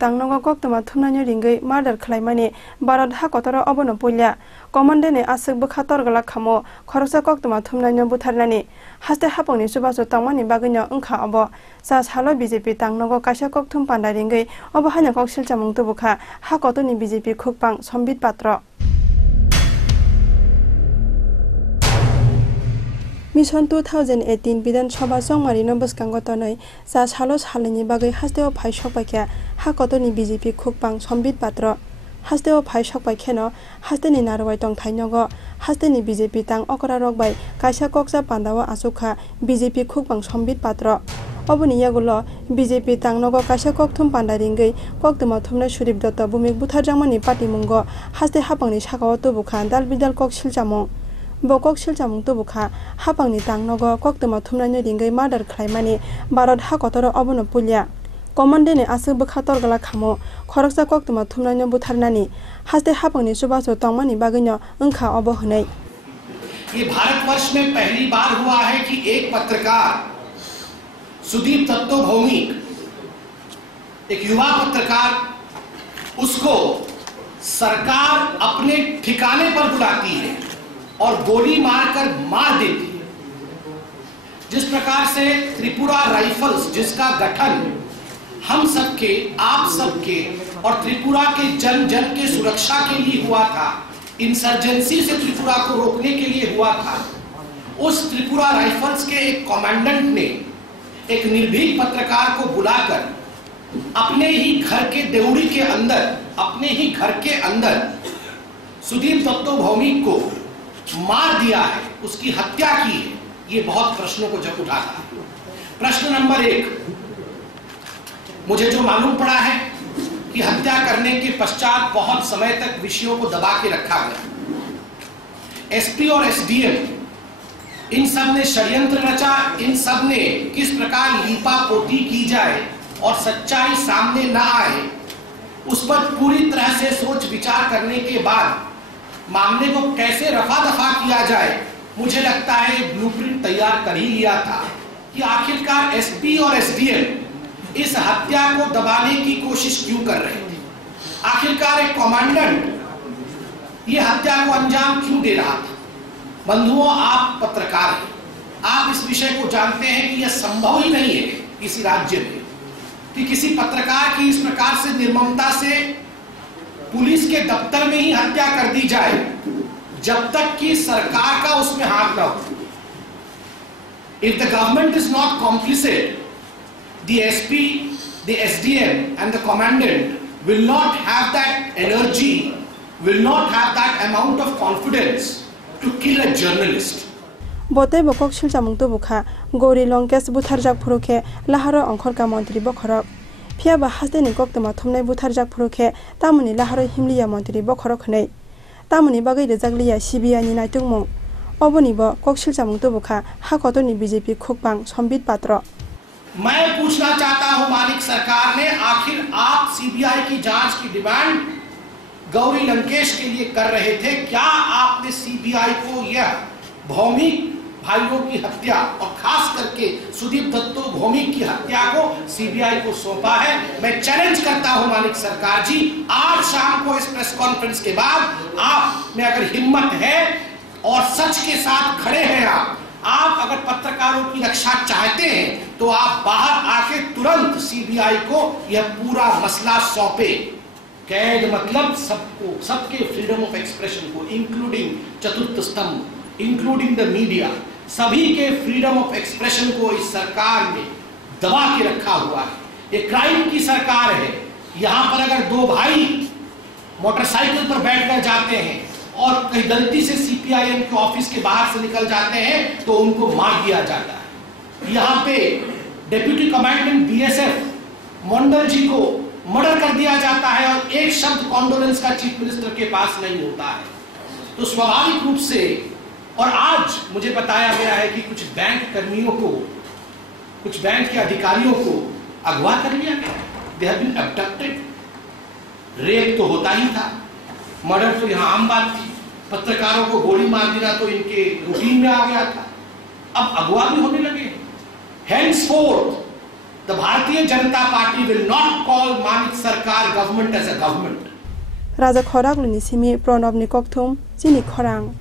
tangnogo koktoma thumnani ringai murder khlaimani Bharat ha kotara obono polya commandant asuk bukha torgala khamo khoroksa koktoma thumnani butharnani Haste Haphangni subaso tangmani bagino ungkha obo sa salo BJP tangnogo kaisa kokthum panda ringai obo hanya Koksilsamung tubukha ha kotoni BJP Khukphang Sambit Patra Mission 2018 Bidan Sabha Songmari Nombos Kangotonoi sa salo salani bagai hasteo phai sokpaikya ha kotoni BJP Khukphang Sambit Patra hasteo phai sokpaikeno hasteni narwai tong thainogo hasteni BJP tang okra rokbai kaisa koksa pandawa asukha BJP Khukphang Sambit Patra oboni yagulo BJP tangnogo kaisa kokthum pandaringai koktuma thumna surip dotto bumik butharjangmani party mungo Haste Haphangni Sakao tubukha dalbidal Koksilsamung Koksilsamung tubukha Haphangni tangnogo koktuma thumnani ringai murder khlaimani Bharat ha kotara obono polya commandant asuk bukha torgala khamo khoroksa koktuma thumnani butharnani Haste Haphangni subaso tangmani bagino ungkha obo hnai ये भारतवर्ष में पहली बार हुआ है कि एक पत्रकार सुदीप दत्तो भौमिक एक युवा पत्रकार उसको सरकार अपने ठिकाने पर बुलाती है और गोली मारकर मार देती है। जिस प्रकार से त्रिपुरा राइफल्स जिसका गठन हम सबके आप सबके और त्रिपुरा के जन जन के सुरक्षा के लिए हुआ था, इंसर्जेंसी से त्रिपुरा को रोकने के लिए हुआ था, उस त्रिपुरा राइफल्स के एक कमांडेंट ने एक निर्भीक पत्रकार को बुलाकर अपने ही घर के देवड़ी के अंदर अपने ही घर के अंदर सुदीप दत्तो भौमिक को मार दिया है, उसकी हत्या की है। ये बहुत प्रश्नों को जब उठाता है। प्रश्न नंबर 1, मुझे जो मालूम पड़ा है कि हत्या करने के पश्चात बहुत समय तक विषयों को दबा के रखा गया। एसपी और एसडीएम इन सब ने षड्यंत्र रचा, इन सब ने किस प्रकार लीपापोती की जाए और सच्चाई सामने ना आए, उस पर पूरी तरह से सोच विचार करने के बाद मामले को कैसे रफा दफा किया जाए, मुझे लगता है ब्लूप्रिंट तैयार कर ही लिया था कि आखिरकार एसपी और एसडीएम इस हत्या को दबाने की कोशिश क्यों कर रहे थे। आखिरकार एक कमांडेंट ये हत्या को अंजाम क्यों दे रहा था। बंधुओं, आप पत्रकार हैं, आप इस विषय को जानते हैं कि यह संभव ही नहीं है किसी राज्य में कि किसी पत्रकार की इस प्रकार से निर्ममता से पुलिस के दफ्तर में ही हत्या कर दी जाए जब तक कि सरकार का उसमें हाथ न हो। If the government is not complicit, the SP, the SDM and the commandant will not have that energy, will not have that amount of confidence to kill a journalist. Bote Koksilsamung tubukha gori longkes butharjak phurukhe laharo angkhorka mantri bokhorok phiaba hasteni koktoma thumnai butharjak phurukhe tamuni laharo himliya mantri bokhorok hnei tamuni bagai rejakliya CBI ni naitungmung oboni bo Koksilsamung tubukha ha kotoni BJP Khukphang Sambit Patra मैं पूछना चाहता हूं मालिक सरकार ने, आखिर आप CBI की जांच की डिमांड गौरी लंकेश के लिए कर रहे थे, क्या आपने सीबीआई को यह भौमिक भाइयों की हत्या और खास करके सुदीप दत्तो भौमिक की हत्या को सीबीआई को सौंपा है? मैं चैलेंज करता हूं मालिक सरकार जी, आज शाम को इस प्रेस कॉन्फ्रेंस के बाद आप में अगर हिम्मत है और सच के साथ खड़े हैं, आप अगर पत्रकारों की रक्षा चाहते हैं तो आप बाहर आके तुरंत सीबीआई को यह पूरा मसला सौंपे। कैद मतलब सबको, सबके फ्रीडम ऑफ एक्सप्रेशन को, इंक्लूडिंग चतुर्थ स्तंभ, इंक्लूडिंग द मीडिया, सभी के फ्रीडम ऑफ एक्सप्रेशन को इस सरकार ने दबा के रखा हुआ है। ये क्राइम की सरकार है। यहाँ पर अगर दो भाई मोटरसाइकिल पर बैठकर जाते हैं और कहीं गलती से सीपीआईएम के ऑफिस के बाहर से निकल जाते हैं तो उनको मार दिया जाता है। यहाँ पे डिप्टी कमांडेंट बीएसएफ मंडल जी को मर्डर कर दिया जाता है और एक शब्द कॉन्डोलेंस का चीफ मिनिस्टर के पास नहीं होता है। तो स्वाभाविक रूप से, और आज मुझे बताया गया है कि कुछ बैंक कर्मियों को, कुछ बैंक के अधिकारियों को अगवा कर लिया गया, they have been abducted. Rape तो होता ही था, मर्डर तो यहाँ आम बात थी, पत्रकारों को गोली मार देना तो इनके रूटीन में आ गया था, अब अगवा भी होने लगे। Henceforth, The Bharatiya Janata Party will not call Manik Sarkar government as a government. Raja Khorang ni simi Pranab ni kokthum Chini Khorang.